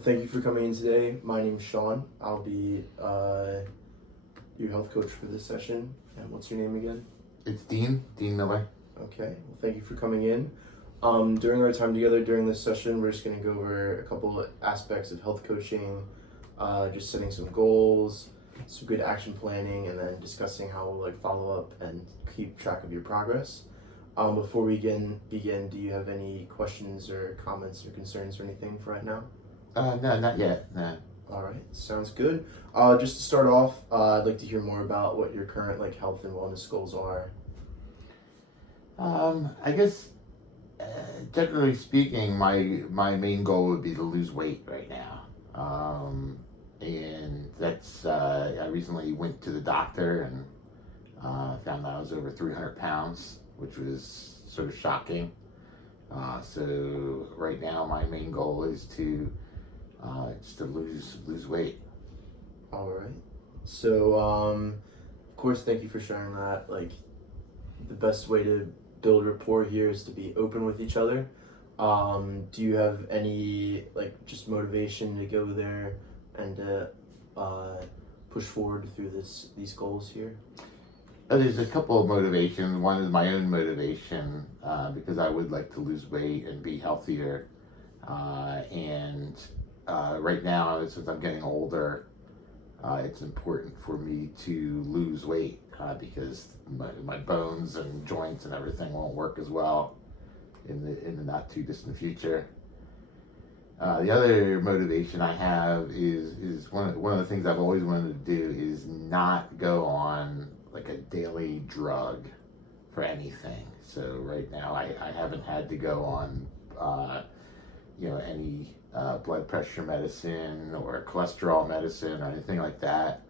Well, thank you for coming in today. My name's Sean. I'll be your health coach for this session. And what's your name again? It's Dean Miller. Okay. Well, thank you for coming in. During our time together during this session, we're just going to go over a couple of aspects of health coaching, just setting some goals, some good action planning, and then discussing how we'll follow up and keep track of your progress. Before we begin, do you have any questions or comments or concerns or anything for right now? No, not yet. No. All right, sounds good. Just to start off, I'd like to hear more about what your current health and wellness goals are. I guess generally speaking, my main goal would be to lose weight right now. And that's I recently went to the doctor and found that I was over 300 pounds, which was sort of shocking. So right now, my main goal is to just to lose weight. All right. So, of course, thank you for sharing that. The best way to build rapport here is to be open with each other. Do you have any just motivation to go there and push forward through these goals here? There's a couple of motivations. One is my own motivation because I would like to lose weight and be healthier. And right now, since I'm getting older, it's important for me to lose weight because my bones and joints and everything won't work as well in the not too distant future. The other motivation I have is one of the things I've always wanted to do is not go on a daily drug for anything. So right now I haven't had to go on any blood pressure medicine or cholesterol medicine or anything like that.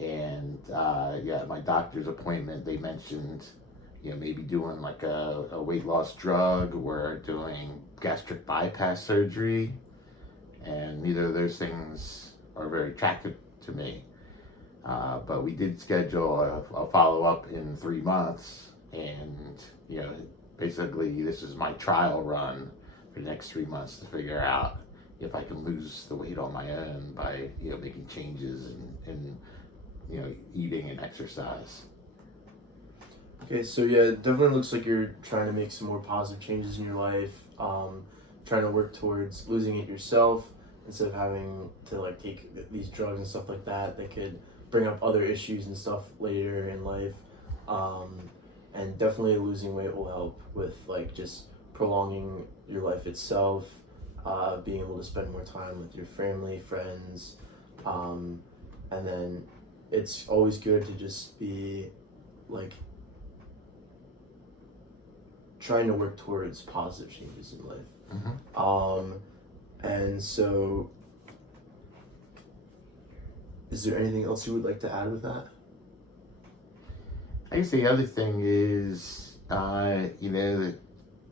And at my doctor's appointment they mentioned maybe doing a weight loss drug or doing gastric bypass surgery, and neither of those things are very attractive to me. But we did schedule a follow-up in 3 months, and basically this is my trial run for the next 3 months to figure out if I can lose the weight on my own by making changes in eating and exercise. Okay, so yeah, it definitely looks like you're trying to make some more positive changes in your life, trying to work towards losing it yourself instead of having to take these drugs and stuff like that that could bring up other issues and stuff later in life. And definitely losing weight will help with just prolonging your life itself, being able to spend more time with your family, friends, and then it's always good to just be trying to work towards positive changes in life. Mm-hmm. And so is there anything else you would like to add with that? I guess the other thing is, that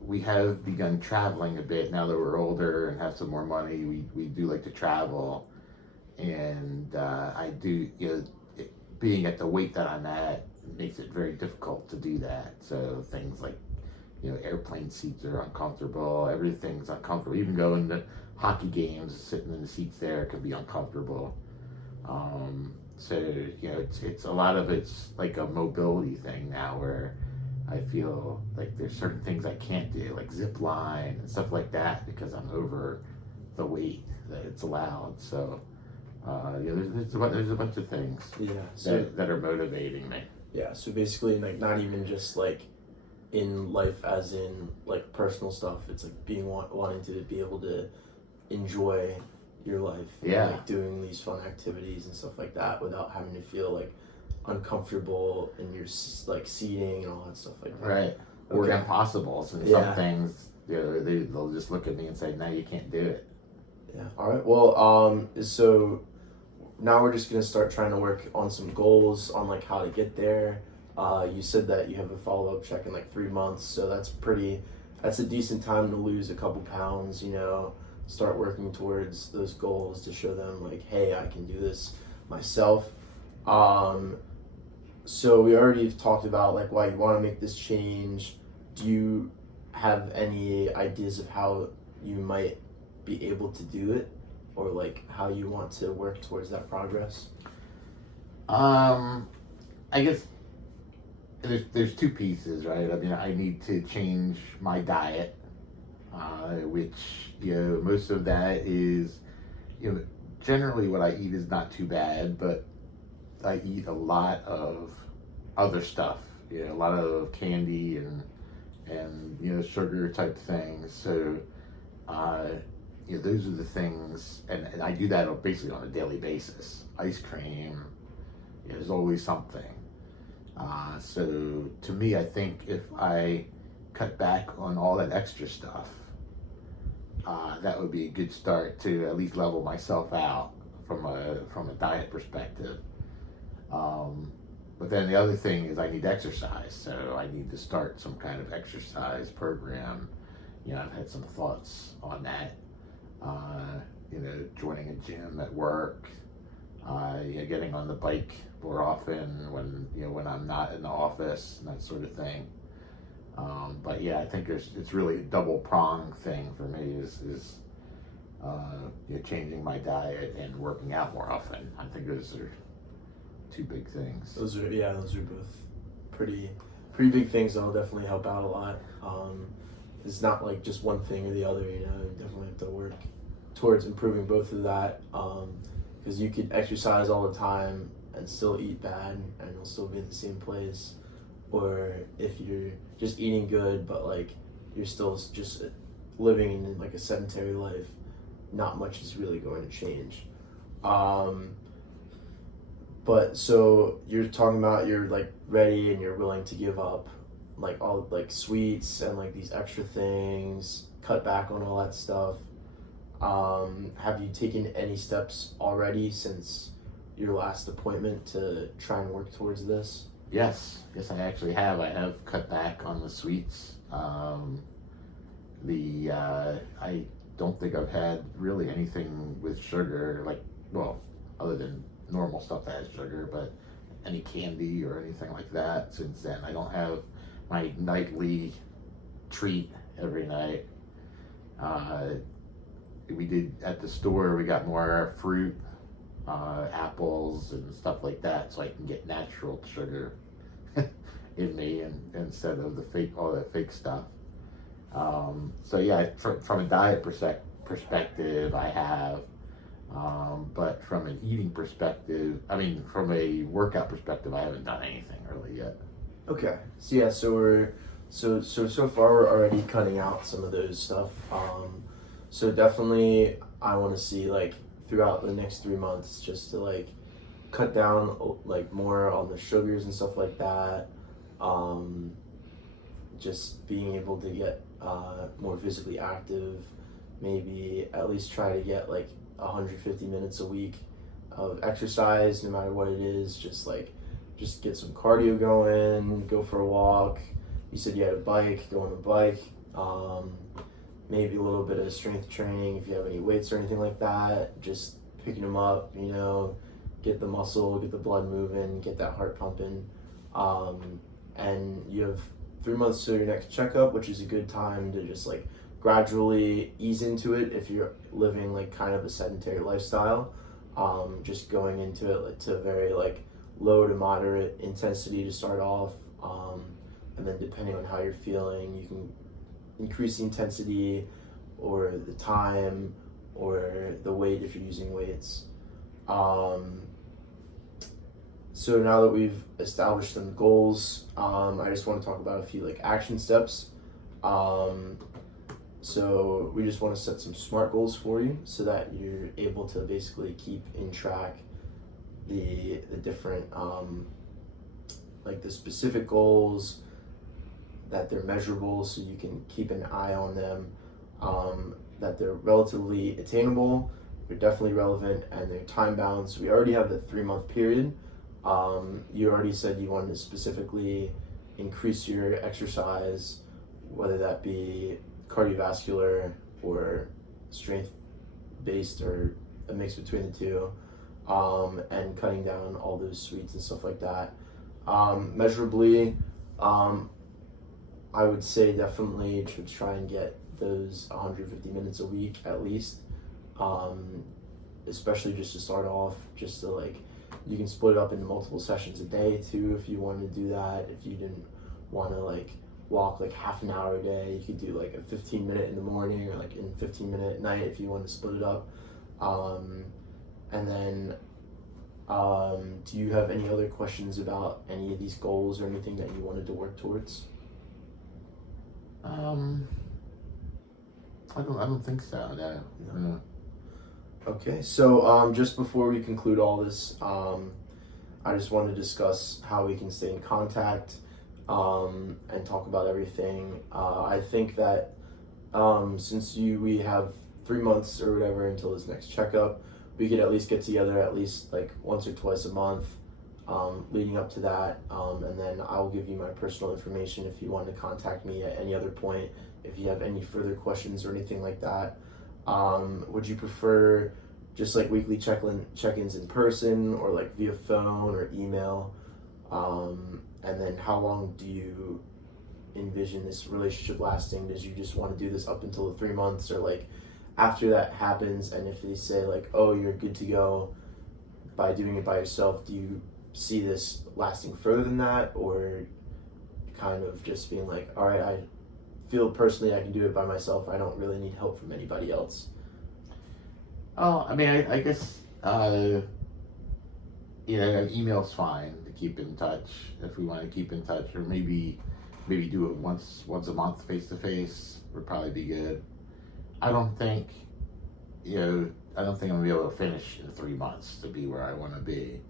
we have begun traveling a bit now that we're older and have some more money. We do like to travel, and I do. Being at the weight that I'm at makes it very difficult to do that. So things like, airplane seats are uncomfortable. Everything's uncomfortable. Even going to hockey games, sitting in the seats there can be uncomfortable. So it's a lot of it's like a mobility thing now where I feel like there's certain things I can't do, like zip line and stuff like that, because I'm over the weight that it's allowed. So there's a bunch of things that are motivating me. Yeah, so basically not even just in life as in personal stuff. It's being wanting to be able to enjoy your life. Yeah. Doing these fun activities and stuff like that without having to feel uncomfortable in your seating and all that stuff like that. Right. Or Okay. impossibles. And some things, they'll just look at me and say, no, you can't do it. Yeah. All right. Well, so now we're just going to start trying to work on some goals on how to get there. You said that you have a follow-up check in 3 months, so that's a decent time to lose a couple pounds, start working towards those goals to show them hey, I can do this myself. So we already talked about why you want to make this change. Do you have any ideas of how you might be able to do it? or like how you want to work towards that progress? I guess there's two pieces, right? I mean, I need to change my diet, which, most of that is, generally what I eat is not too bad, but I eat a lot of other stuff, a lot of candy and sugar type things. So, those are the things, and I do that basically on a daily basis. Ice cream, there's always something. So to me, I think if I cut back on all that extra stuff, that would be a good start to at least level myself out from a diet perspective. But then the other thing is I need exercise, so I need to start some kind of exercise program. I've had some thoughts on that. Joining a gym at work, getting on the bike more often when I'm not in the office and that sort of thing. But yeah, I think it's really a double prong thing for me is changing my diet and working out more often. I think those are two big things. Those are both pretty big things that'll definitely help out a lot. It's not like just one thing or the other. You definitely have to work towards improving both of that. Because you could exercise all the time and still eat bad and you'll still be in the same place. Or if you're just eating good but like you're still just living in like a sedentary life, not much is really going to change. But so you're talking about you're like ready and you're willing to give up like all like sweets and like these extra things, cut back on all that stuff. Have you taken any steps already since your last appointment to try and work towards this? Yes, I actually have. I have cut back on the sweets. I don't think I've had really anything with sugar, other than normal stuff that has sugar, but any candy or anything like that since then. I don't have my nightly treat every night. We did at the store, we got more fruit, apples and stuff like that, so I can get natural sugar in me instead of all that fake stuff. So yeah, from a diet perspective, I have, but from an eating perspective, from a workout perspective, I haven't done anything really yet. Okay, so yeah, so far we're already cutting out some of those stuff. So definitely, I want to see like throughout the next 3 months just to like cut down like more on the sugars and stuff like that. Just being able to get more physically active, maybe at least try to get like 150 minutes a week of exercise, no matter what it is. Just get some cardio going, go for a walk. You said you had a bike, go on a bike. Maybe a little bit of strength training if you have any weights or anything like that. Just picking them up, get the muscle, get the blood moving, get that heart pumping. And you have 3 months to your next checkup, which is a good time to just like gradually ease into it if you're living like kind of a sedentary lifestyle. Just going into it like to very like low to moderate intensity to start off. And then depending on how you're feeling, you can increase the intensity or the time or the weight if you're using weights. So now that we've established some goals, I just want to talk about a few like action steps. So we just want to set some SMART goals for you so that you're able to basically keep in track the different like the specific goals, that they're measurable so you can keep an eye on them, that they're relatively attainable, they're definitely relevant, and they're time bound. So we already have the 3 month period. You already said you wanted to specifically increase your exercise, whether that be cardiovascular or strength based or a mix between the two, and cutting down all those sweets and stuff like that. Measurably, I would say definitely to try and get those 150 minutes a week at least. especially just to start off, just to like, you can split it up into multiple sessions a day too if you wanted to do that. If you didn't want to like walk like half an hour a day, you could do like a 15-minute in the morning or like in 15-minute at night if you want to split it up. And then do you have any other questions about any of these goals or anything that you wanted to work towards? I don't think so. No. No. Okay, so just before we conclude all this, I just want to discuss how we can stay in contact and talk about everything. I think that since we have 3 months or whatever until this next checkup, we could at least get together at least like once or twice a month leading up to that, and then I'll give you my personal information if you want to contact me at any other point if you have any further questions or anything like that. Would you prefer just like weekly check-ins in person or like via phone or email? And then how long do you envision this relationship lasting? Did you just want to do this up until the 3 months, or like after that happens and if they say like, oh, you're good to go by doing it by yourself, do you see this lasting further than that, or kind of just being like, all right, I feel personally I can do it by myself, I don't really need help from anybody else? Oh, I mean, I guess email's fine to keep in touch if we want to keep in touch, or maybe do it once a month face to face would probably be good. I don't think I'm gonna be able to finish in 3 months to be where I want to be.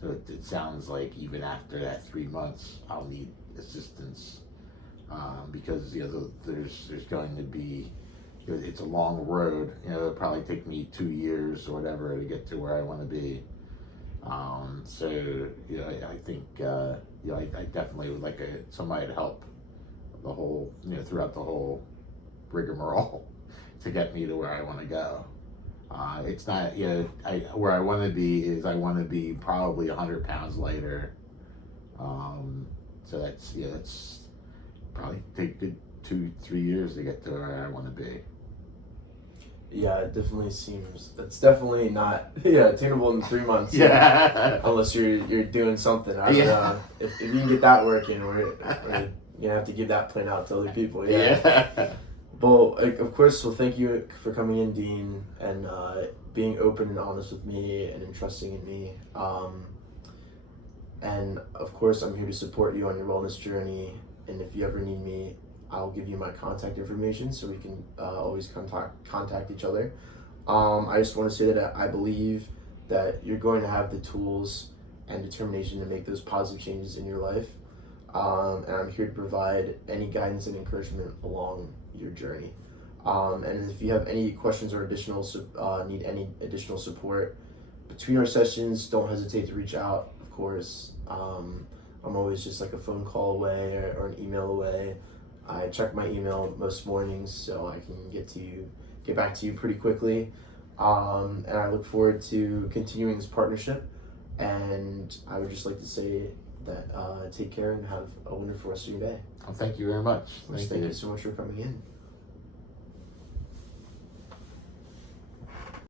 So it sounds like even after that 3 months, I'll need assistance because there's going to be, it's a long road. It'll probably take me 2 years or whatever to get to where I want to be. I think I definitely would like somebody to help the whole throughout the whole rigmarole to get me to where I want to go. It's not where I want to be is I want to be probably 100 pounds lighter. So that's probably take good 2-3 years to get to where I want to be. Yeah, it definitely seems it's definitely not attainable in 3 months. Yeah, unless you're doing something. I don't know. If you can get that working, we're gonna have to give that plan out to other people. Yeah. Well, of course. Well, thank you for coming in, Dean, and being open and honest with me and entrusting in me. And of course, I'm here to support you on your wellness journey. And if you ever need me, I'll give you my contact information so we can always contact each other. I just want to say that I believe that you're going to have the tools and determination to make those positive changes in your life. And I'm here to provide any guidance and encouragement along your journey. And if you have any questions or need any additional support between our sessions, don't hesitate to reach out. Of course, I'm always just like a phone call away or an email away. I check my email most mornings so I can get back to you pretty quickly. And I look forward to continuing this partnership. And I would just like to say that take care and have a wonderful rest of your day. Well, thank you very much. Thank you so much for coming in.